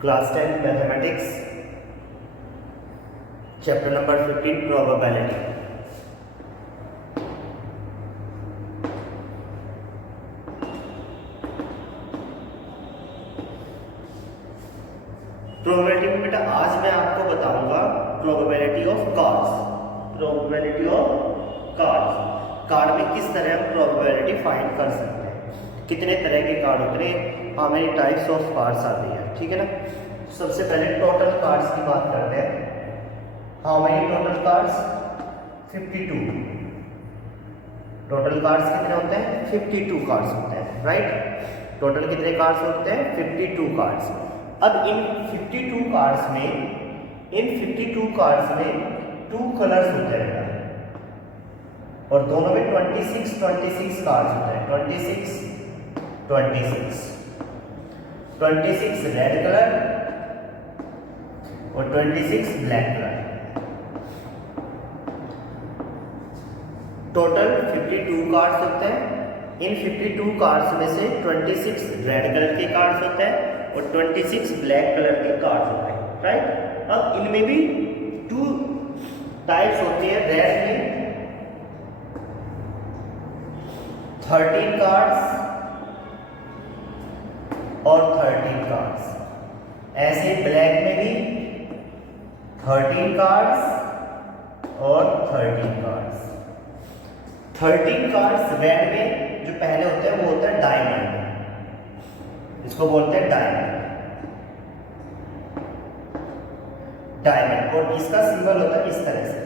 Class 10 mathematics chapter number 15 probability. Probability में बेटा आज मैं आपको बताऊंगा probability of cards. Probability of cards, card में किस तरह हम प्रोबेबिलिटी फाइंड कर सकते हैं, कितने तरह के कार्ड होते हैं, how many types of cards आती है। ठीक है ना। सबसे पहले टोटल कार्ड्स की बात करते हैं। How many total cards? 52। Total cards कितने होते हैं? 52 कार्ड्स होते हैं, राइट। टोटल कितने कार्ड्स होते हैं? 52 कार्ड्स। अब इन 52 कार्ड्स में 2 कलर्स होते हैं और दोनों में 26 कार्ड्स होते हैं। 26 रेड कलर और 26 ब्लैक कलर। टोटल 52 कार्ड्स होते हैं। इन 52 कार्ड्स में से 26 रेड कलर के कार्ड्स होते हैं और 26 ब्लैक कलर के कार्ड्स होते हैं, राइट। अब इनमें भी 2 टाइप्स होती है। रेड में 13 कार्ड्स और 13 कार्ड्स। ऐसे ब्लैक में भी 13 कार्ड्स और 13 कार्ड्स। 13 कार्ड्स रेड में जो पहले होते हैं वो होता है डायमंड, इसको बोलते हैं डायमंड और इसका सिंबल होता है इस तरह से।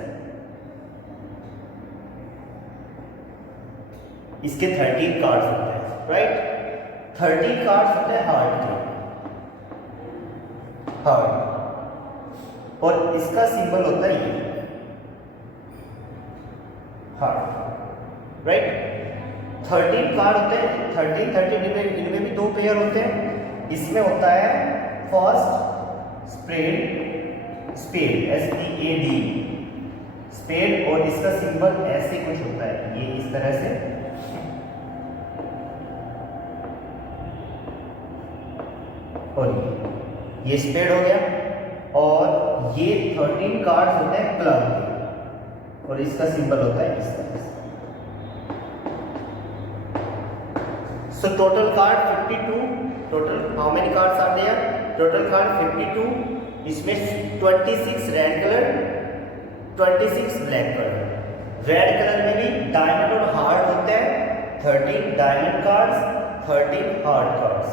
इसके 13 कार्ड्स होते हैं, राइट। 13 कार्ड्स होते हैं हार्ट के, हार्ट, और इसका सिंबल होता है ये हार्ट, राइट। 13 कार्ड होते हैं। 13 इनमें भी 2 पेयर होते हैं। इसमें होता है फर्स्ट स्पेड, SPAD स्पेड, और इसका सिंबल ऐसे कुछ होता है, ये इस तरह से। और ये स्पेड हो गया। और ये 13 कार्ड्स होते हैं क्लब के और इसका सिंबल होता है इस तरह से। So total card 52. Total how many cards are there? Total card 52. इसमें 26 red colour, 26 black colour. Red colour में भी डायमंड और हार्ट होते हैं। 13 diamond cards, 13 heart cards.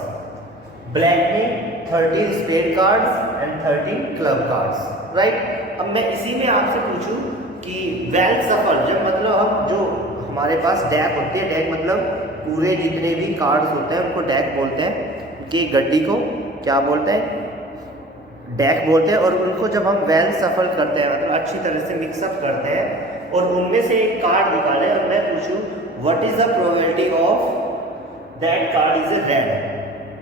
Black में 13 spade cards and 13 club cards, right. अब मैं इसी में आपसे पूछूं कि वेल सफल, जब मतलब हम जो हमारे पास डेक होती है, डेक मतलब पूरे जितने भी कार्ड्स होते हैं उनको डेक बोलते हैं, कि गड्डी को क्या बोलते हैं? डेक बोलते हैं। और उनको जब हम वेल सफल करते हैं, मतलब अच्छी तरह से मिक्सअप करते हैं और उनमें से एक कार्ड निकाले और मैं पूछूं what is the probability of that card is a red,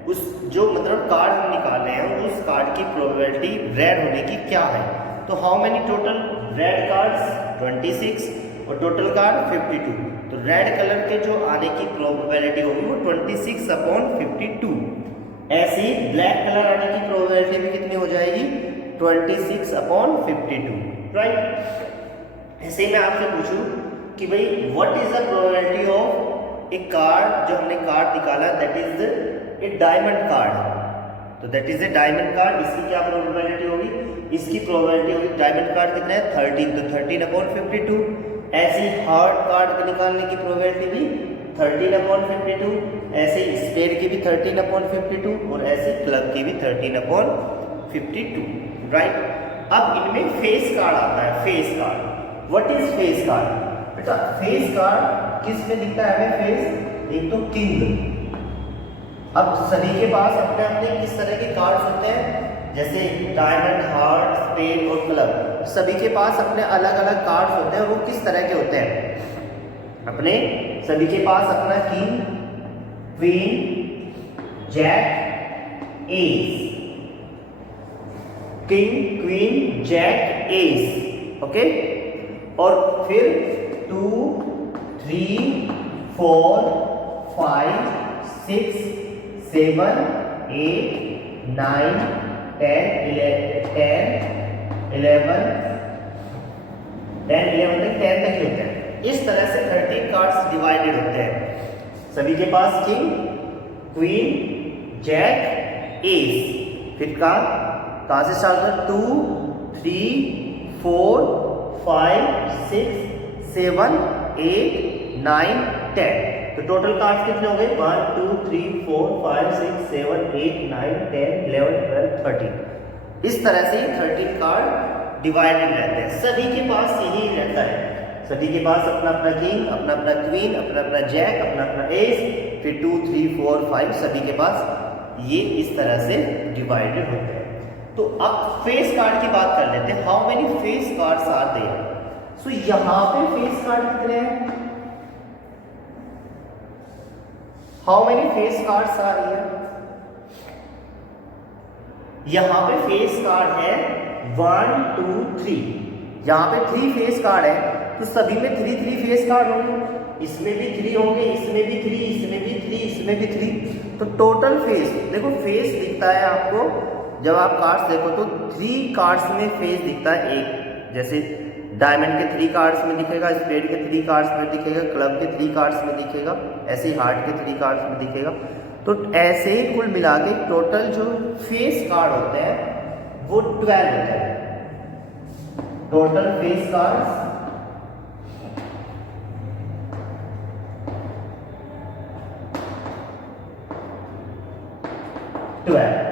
उस जो मतलब कार्ड हम निकाले हैं उस कार्ड की प्रोबेबिलिटी रेड होने की क्या है। तो how many total red cards? 26 और टोटल कार्ड 52। तो रेड कलर के जो आने की प्रोबेबिलिटी होगी वो 26/52। ऐसे ही ब्लैक कलर आने की प्रोबेबिलिटी भी कितनी हो जाएगी? 26/52, राइट। ऐसे ही मैं आपसे पूछूं कि भाई what is the probability of a card, जो हमने कार्ड निकाला that is a diamond card, तो that is a diamond card, इसकी क्या प्रोबेबिलिटी होगी? इसकी प्रोबेबिलिटी होगी, डायमंड कार्ड कितना है? 13, तो 13/52। ऐसे ही हार्ट कार्ड निकालने की प्रोबेबिलिटी भी 13/52, ऐसे ही स्पेड की भी 13/52 और ऐसे क्लब की भी 13/52, राइट। अब इनमें फेस कार्ड आता है। Face card, what is face card? बेटा फेस कार्ड किस में दिखता है हमें? फेस, एक तो किंग। अब सभी के पास अपने अपने किस तरह के कार्ड्स होते हैं, जैसे डायमंड, हार्ट, स्पेड और क्लब, सभी के पास अपने अलग अलग कार्ड्स होते हैं। वो किस तरह के होते हैं? अपने सभी के पास अपना king, queen, jack, ace, king, queen, jack, ace, okay. और फिर 2, 3, 4, 5, 6, 7, 8, 9, 10 11 तक 10 तक ही होते हैं। इस तरह से 13 कार्ड्स डिवाइडेड होते हैं। सभी के पास किंग, क्वीन, जैक, एस। फिर कहाँ से स्टार्ट होता है? 2 3 4 5 6 7 8 9 10। तो टोटल कार्ड्स कितने हो गए? 1 2 3 4 5 6 7 8 9 10 11 12 13। इस तरह से 13 कार्ड डिवाइडेड रहते हैं। सभी के पास यही रहता है। सभी के पास अपना अपना किंग, अपना अपना क्वीन, अपना अपना जैक, अपना अपना एस, फिर 2 3 4 5 सभी के पास ये इस तरह से डिवाइडेड होते हैं। तो अब फेस कार्ड की बात कर लेते हैं। How many face cards are there? So यहां पे फेस कार्ड कितने हैं? How many face cards are here? यहां पे फेस कार्ड है 1 2 3। यहां पे 3 फेस कार्ड है, तो सभी में 3 3 फेस कार्ड होंगे। इसमें भी 3 होंगे, इसमें भी 3, इसमें भी 3, इसमें भी 3। तो टोटल फेस देखो, फेस दिखता है आपको जब आप कार्ड्स देखो तो 3 कार्ड्स में फेस दिखता है एक। जैसे डायमंड के 3 कार्ड्स में दिखेगा, स्पेड के 3 कार्ड्स में दिखेगा, क्लब के 3 कार्ड्स में दिखेगा, ऐसे ही हार्ट के 3 कार्ड्स में दिखेगा। तो ऐसे ही कुल मिला के टोटल जो फेस कार्ड होते हैं वो 12 होते हैं। Total face cards 12।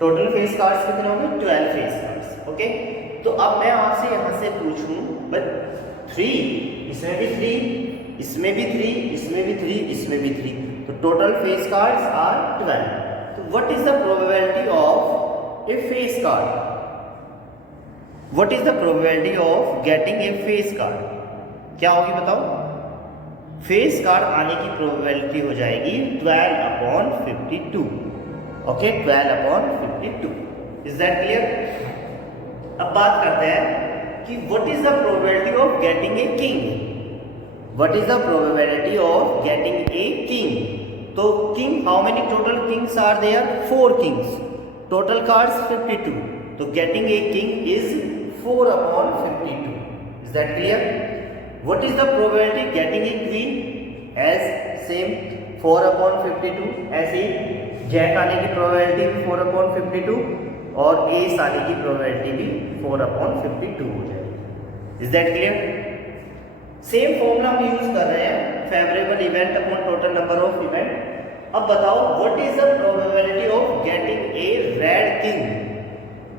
Total face cards कितने होंगे? 12 फेस कार्ड्स। ओके, तो अब मैं आपसे यहां से पूछूं, बट 3, इसमें भी 3, इसमें भी 3, इसमें भी 3, इसमें भी 3। तो टोटल फेस कार्ड्स आर 12। तो what is the probability of a face card? What is the probability of getting a face card? क्या होगी बताओ? फेस कार्ड आने की प्रोबेबिलिटी हो जाएगी 12/52। ओके, 12/52। Is that clear? अब बात करते हैं कि what is the probability of getting a king? What is the probability of getting a king? तो king, how many total kings are there? 4 kings. Total cards 52। तो getting a king is 4/52। Is that clear? What is the probability getting a queen? As same 4/52। ऐसे Jack आने की probability भी 4/52 और S आने की probability भी 4/52 हो जाएगी। Is that clear? Same formula हम यूज कर रहे हैं, favourable event upon total number of event. अब बताओ what is the probability of getting A red king?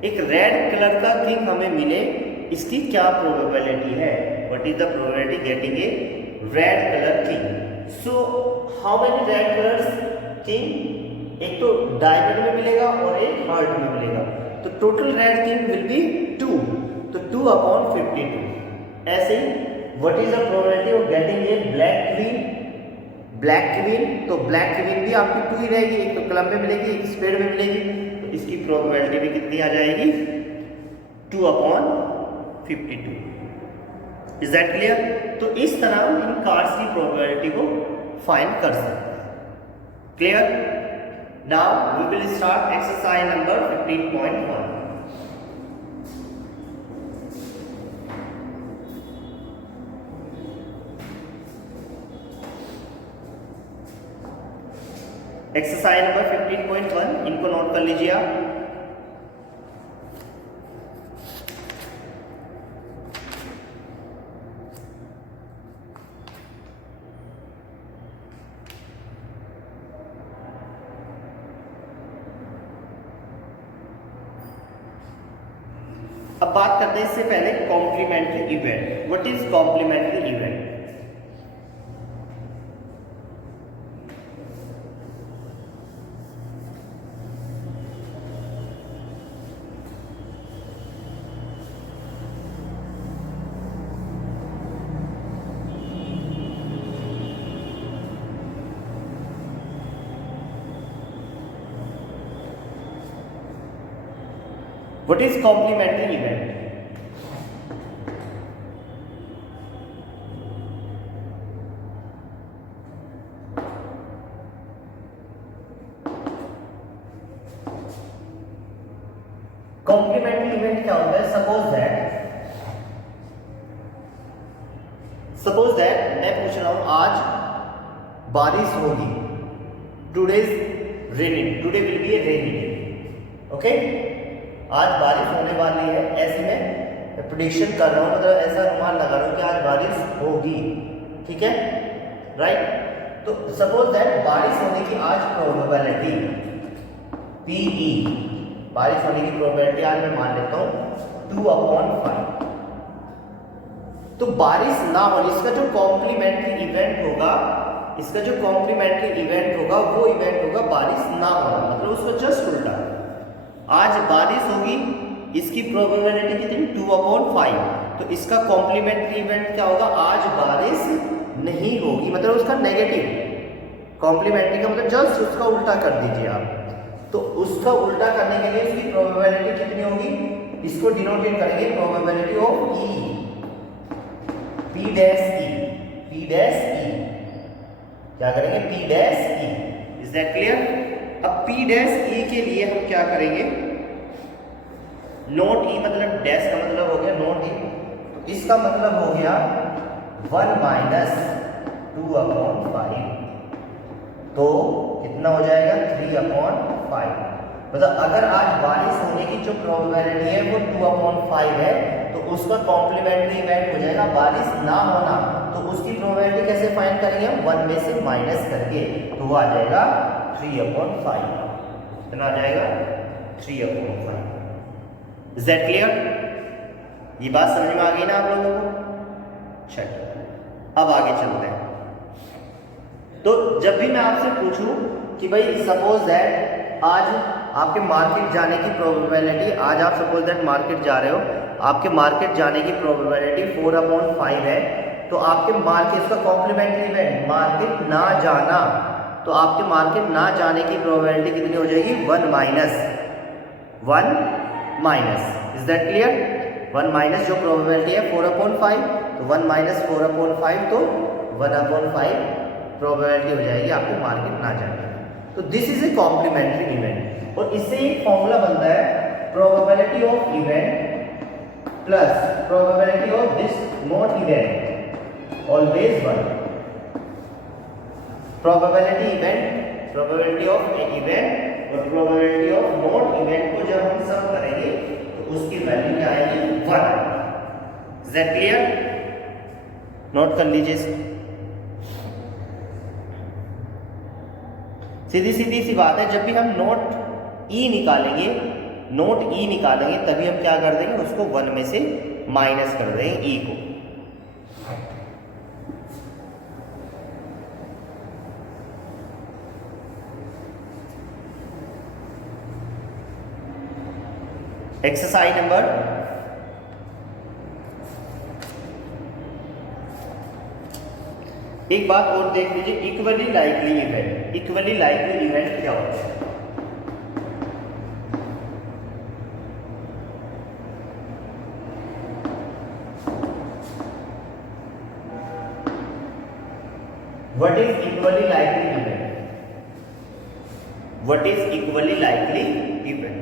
एक रेड कलर का किंग हमें मिले, इसकी क्या प्रोबेबिलिटी है? What is the probability getting A red colour king? So how many red colours king? एक तो डायमंड में मिलेगा और एक हार्ट में मिलेगा। तो total red king will be 2। तो 2/52। ऐसे ही what is the probability of getting a black queen? Black queen, तो ब्लैक क्वीन भी आपकी 2 ही रहेगी। एक तो क्लब में मिलेगी, एक स्पेड में मिलेगी। तो इसकी प्रोबेबिलिटी भी कितनी आ जाएगी? 2/52। Is that clear? तो इस तरह इन कार्ड्स की प्रोबेबिलिटी को फाइंड कर सकते हैं। Clear? Now we will start exercise number 15.1. Exercise number 15.1 इनको नोट कर लीजिए आप। अब बात करते हैं इससे पहले complementary event. What is complementary event? What is complementary event? Complementary event क्या होता है? सपोज दैट मैं पूछ रहा हूं आज बारिश होगी, today will be A rainy day, okay, आज बारिश होने वाली है, ऐसे मैं प्रेडिक्शन कर रहा हूं, मतलब ऐसा अनुमान लगा रहा हूं कि आज बारिश होगी, ठीक है, राइट। तो सपोज दैट बारिश होने की आज प्रोबेबिलिटी PE, बारिश होने की प्रोबेबिलिटी आज मैं मान लेता हूं 2/5। तो बारिश ना होने, इसका जो कॉम्प्लीमेंट्री इवेंट होगा, वो इवेंट होगा बारिश ना होना, मतलब उसको जस्ट उल्टा। आज बारिश होगी, इसकी प्रोबेबिलिटी कितनी? 2/5। तो इसका कॉम्प्लीमेंट्री इवेंट क्या होगा? आज बारिश नहीं होगी, मतलब उसका नेगेटिव। कॉम्प्लीमेंट्री का मतलब जस्ट उसका उल्टा कर दीजिए आप। तो उसका उल्टा करने के लिए इसकी प्रोबेबिलिटी कितनी होगी? इसको डिनोटेट करेंगे probability of E, P dash E, क्या करेंगे? P dash E। Is that clear? अब P डैश E के लिए हम क्या करेंगे? नोट E मतलब डैश का मतलब हो गया नोट E, तो इसका मतलब हो गया 1 - 2/5, तो कितना हो जाएगा? 3/5। मतलब अगर आज बारिश होने की जो प्रोबेबिलिटी है वो 2/5 है, तो उसका कॉम्प्लीमेंट्री इवेंट हो जाएगा बारिश ना होना। तो उसकी प्रोबेबिलिटी कैसे फाइंड करेंगे हम? 1 में से माइनस करके, तो वो आ जाएगा 3/5। कितना आ जाएगा? 3/5। Is that clear? ये बात समझ में आ गई ना आप लोगों को? चलिए अब आगे चलते हैं। तो जब भी मैं आपसे पूछूं कि भाई सपोज दैट आज आपके मार्केट जाने की प्रोबेबिलिटी, आज आप सपोज दैट मार्केट जा रहे हो, आपके मार्केट जाने की प्रोबेबिलिटी 4/5 है, तो आपके मार्केट का कॉम्प्लीमेंट्री इवेंट मार्केट ना जाना, तो आपके मार्केट ना जाने की प्रोबेबिलिटी कितनी हो जाएगी? 1 minus. Is that clear? 1 minus जो प्रोबेबिलिटी है 4/5, तो 1 - 4/5, तो 1/5 प्रोबेबिलिटी हो जाएगी आपको मार्केट ना जाने की। तो this is a complementary event, और इससे एक फॉर्मूला बनता है probability of event plus probability of this not event always 1। Probability of a event और प्रोबेबिलिटी ऑफ नॉट इवेंट को जब हम सम करेंगे तो उसकी वैल्यू क्या आएगी? 1। Is that clear? नोट कर लीजिए। सीधी सी बात है, जब भी हम नोट E निकालेंगे तभी हम क्या कर देंगे? उसको 1 में से माइनस कर देंगे E को। एक्सरसाइज नंबर 1 बात और देख लीजिए, इक्वली लाइकली इवेंट क्या होता है? What is equally likely event?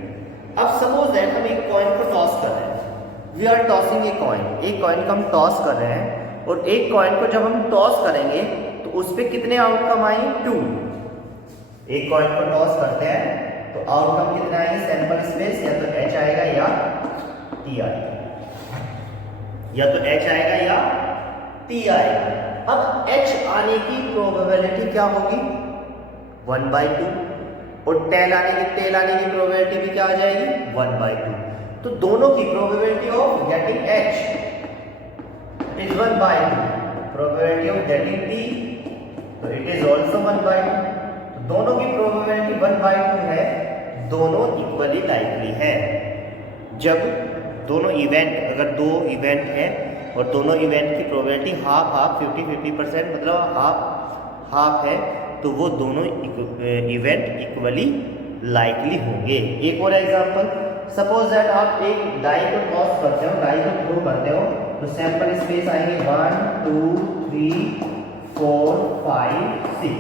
अब सपोज दैट हम एक कॉइन को टॉस कर रहे हैं, वी आर टॉसिंग एक कॉइन को हम टॉस कर रहे हैं, और एक कॉइन को जब हम टॉस करेंगे तो उस पे कितने आउटकम आएंगे? 2। एक कॉइन को टॉस करते हैं तो आउटकम कितना आएंगे? सैंपल स्पेस या तो H आएगा या T आएगा, T आएगा। अब H आने की प्रोबेबिलिटी क्या होगी? 1/2, और टेल आने की प्रोबेबिलिटी भी क्या आ जाएगी? 1/2। तो दोनों की probability of getting H is 1/2, probability of getting T, तो इट इज ऑल्सो 1/2। तो दोनों की प्रोबेबिलिटी 1/2 है, दोनों इक्वली लाइकली है। जब दोनों इवेंट, अगर 2 इवेंट है और दोनों इवेंट की प्रोबेबिलिटी हाफ 50-50% मतलब हाफ है, तो वो दोनों इवेंट इक्वली लाइकली होंगे। एक और एग्जांपल, सपोज दैट आप एक डाई को टॉस करते हो, डाई को थ्रो करते हो, तो सैंपल स्पेस आएंगे 1 2 3 4 5 6,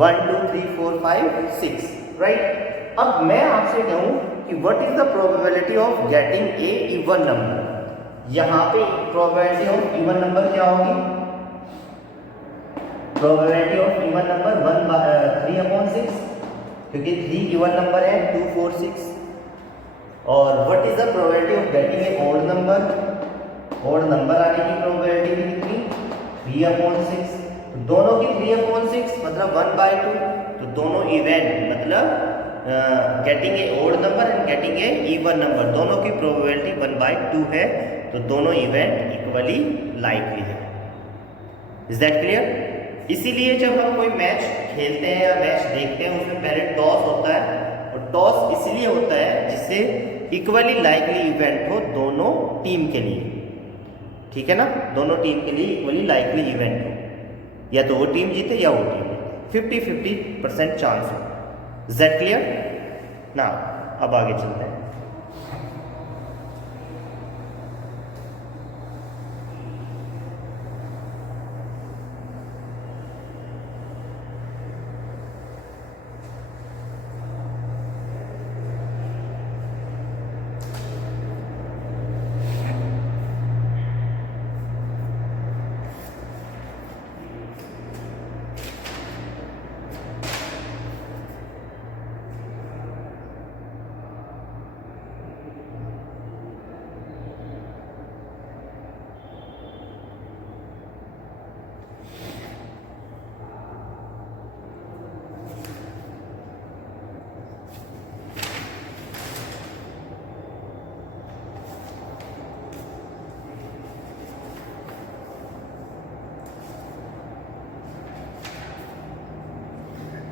1 2 3 4 5 6, राइट। अब मैं आपसे कहूं कि what is the probability of getting A even number. यहाँ पे प्रोबेबिलिटी ऑफ इवन नंबर क्या होगी? प्रोबेबिलिटी ऑफ इवन नंबर 3/6, क्योंकि 3 इवन नंबर है 2, 4, 6। और what is the probability of getting A odd number? Odd number आने की प्रोबेबिलिटी भी कितनी? 3/6। तो दोनों की 3/6 मतलब 1/2। तो दोनों इवेंट मतलब getting a odd number and getting a even number दोनों की प्रोबेबिलिटी 1/2 है। तो दोनों इवेंट इक्वली लाइकली है। Is that clear? इसीलिए जब हम कोई मैच खेलते हैं या मैच देखते हैं उसमें पहले टॉस होता है, और टॉस इसलिए होता है जिससे इक्वली लाइकली इवेंट हो दोनों टीम के लिए। ठीक है ना? दोनों टीम के लिए इक्वली लाइकली इवेंट हो, या तो वो टीम जीते या वो टीम, 50-50% चांस हो। Is that clear? ना अब आगे चलते हैं।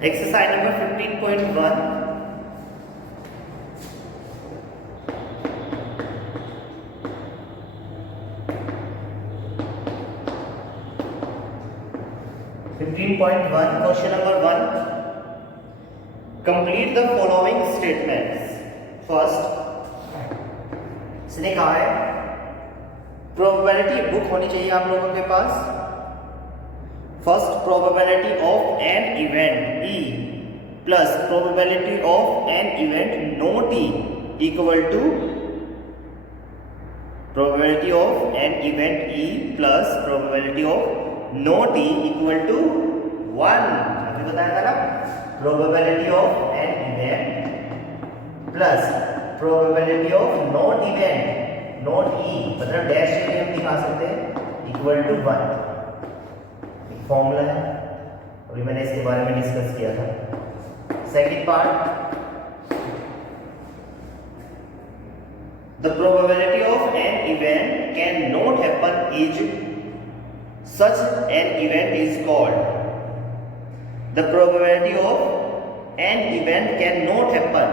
Exercise number 15.1. Question number 1. Complete the following statements. First, इसने कहा है प्रोबेबिलिटी बुक होनी चाहिए आप लोगों के पास। First, probability of an event E plus probability of an event not E equal to probability of an event E plus probability of not E equal to 1। अभी बताया था ना, probability of an event plus probability of not event not E मतलब dash से भी हम दिखा सकते हैं equal to 1। फॉर्मूला है, अभी मैंने इसके बारे में डिस्कस किया था। Second part, the probability of an event can not happen is such an event is called. The probability of an event can not happen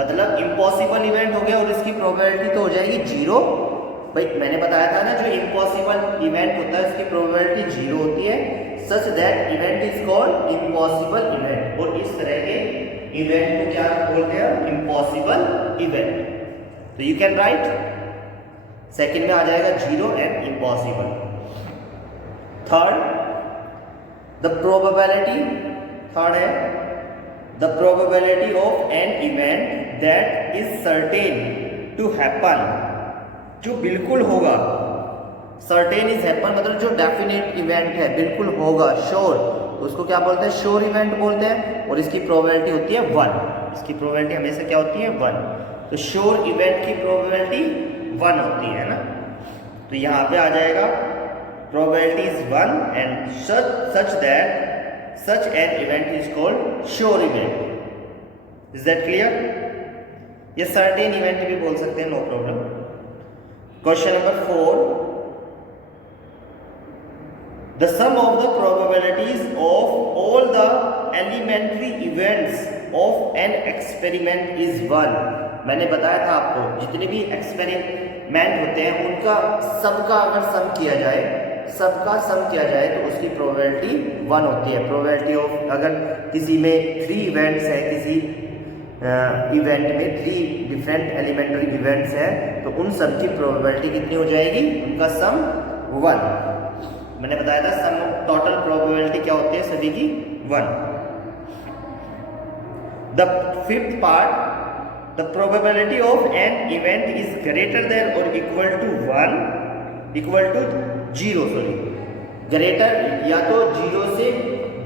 मतलब इम्पॉसिबल इवेंट हो गया और इसकी प्रोबेबिलिटी तो हो जाएगी 0। भाई मैंने बताया था ना, जो इम्पॉसिबल इवेंट होता है उसकी प्रोबेबिलिटी 0 होती है। Such that event is called impossible event, और इस तरह के इवेंट को क्या बोलते हैं? Impossible event. तो यू कैन राइट सेकंड में आ जाएगा 0 and impossible. Third, the probability, third है the probability of an event that is certain to happen, जो बिल्कुल होगा। सर्टेन इज हैपन मतलब जो डेफिनेट इवेंट है, बिल्कुल होगा, श्योर, तो उसको क्या बोलते हैं? श्योर इवेंट बोलते हैं। और इसकी प्रोबेबिलिटी होती है 1। इसकी प्रोबेबिलिटी हमेशा क्या होती है? 1। तो श्योर इवेंट की प्रोबेबिलिटी 1 होती है ना। तो यहाँ पे आ जाएगा probability is 1 and such that such an event is called sure event. Is that clear? ये सर्टेन इवेंट भी बोल सकते हैं, no problem. Question number 4, the sum of the probabilities of all the elementary events of an experiment is 1। मैंने बताया था आपको, जितने भी एक्सपेरिमेंट होते हैं उनका सबका अगर सम किया जाए, सबका सम किया जाए तो उसकी प्रोबेबिलिटी 1 होती है। प्रोबेबिलिटी ऑफ, अगर किसी में 3 इवेंट्स है, किसी इवेंट में 3 डिफरेंट एलिमेंट्री इवेंट्स हैं, तो उन सब की प्रोबेबिलिटी कितनी हो जाएगी? उनका सम 1। मैंने बताया था सम टोटल प्रोबेबिलिटी क्या होती है सभी की? 1। The fifth part, the probability of an event is greater than और इक्वल टू 0, सॉरी, ग्रेटर या तो 0 से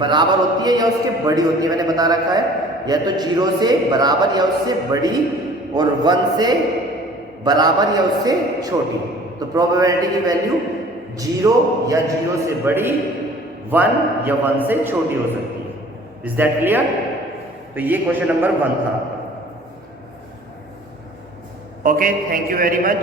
बराबर होती है या उसके बड़ी होती है, मैंने बता रखा है, या तो 0 से बराबर या उससे बड़ी और 1 से बराबर या उससे छोटी। तो प्रोबेबिलिटी की वैल्यू 0 या 0 से बड़ी, 1 या 1 से छोटी हो सकती है। Is that clear? तो ये क्वेश्चन नंबर 1 था। Okay, thank you very much.